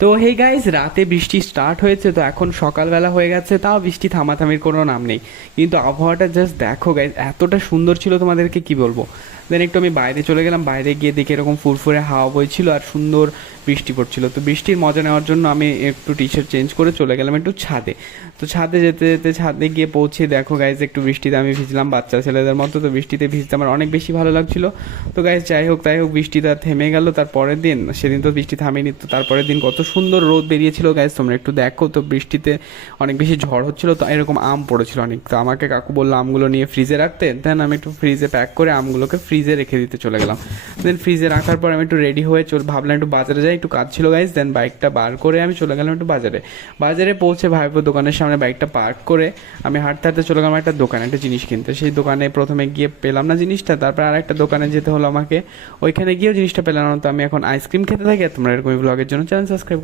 তো hey guys, রাতে বৃষ্টি স্টার্ট হয়েছে, তো এখন সকালবেলা হয়ে গেছে, তাও বৃষ্টি থামাথামির কোনো নাম নেই। কিন্তু আবহাওয়াটা জাস্ট দেখো গাইস, এতটা সুন্দর ছিল তোমাদেরকে কি বলবো। দেন একটু আমি বাইরে চলে গেলাম, বাইরে গিয়ে দেখি এরকম ফুরফুরে হাওয়া বইছিল আর সুন্দর বৃষ্টি পড়ছিল। তো বৃষ্টির মজা নেওয়ার জন্য আমি একটু টি শার্ট চেঞ্জ করে চলে গেলাম একটু ছাদে। তো ছাদে যেতে যেতে ছাদে গিয়ে পৌঁছে দেখো গাইজ, একটু বৃষ্টিতে আমি ভিজলাম বাচ্চা ছেলেদের মতো। তো বৃষ্টিতে ভিজতে আমার অনেক বেশি ভালো লাগছিল। তো গাইজ যাই হোক তাই হোক, বৃষ্টিটা থেমে গেল। তারপরের দিন, সেদিন তো বৃষ্টি থামেনি, তো তারপরের দিন কত সুন্দর রোদ বেরিয়েছিল গাইজ, তোমরা একটু দেখো। তো বৃষ্টিতে অনেক বেশি ঝড় হচ্ছিল, তো এরকম আম পড়েছিল অনেক। তো আমাকে কাকু বললো আমগুলো নিয়ে ফ্রিজে রাখতে। দেন আমি একটু ফ্রিজে প্যাক করে আমগুলোকে ফ্রিজে রেখে দিতে চলে গেলাম। দেন ফ্রিজে রাখার পর আমি একটু রেডি হয়ে ভাবলাম একটু বাজারে যাই, একটু কাজ ছিল গাইজ। দেন বাইকটা বার করে আমি চলে গেলাম একটু বাজারে। বাজারে পৌঁছে ভাইপো দোকানের সামনে বাইকটা পার্ক করে আমি হাঁটতে হাঁটতে চলে গেলাম একটা দোকানে একটা জিনিস কিনতে। সেই দোকানে প্রথমে গিয়ে পেলাম না জিনিসটা, তারপর আর একটা দোকানে যেতে হলো আমাকে। ওইখানে গিয়েও জিনিসটা পেলাম না। তো আমি এখন আইসক্রিম খেতে থাকি। আর তোমরা এরকম ব্লগের জন্য চ্যানেল সাবস্ক্রাইব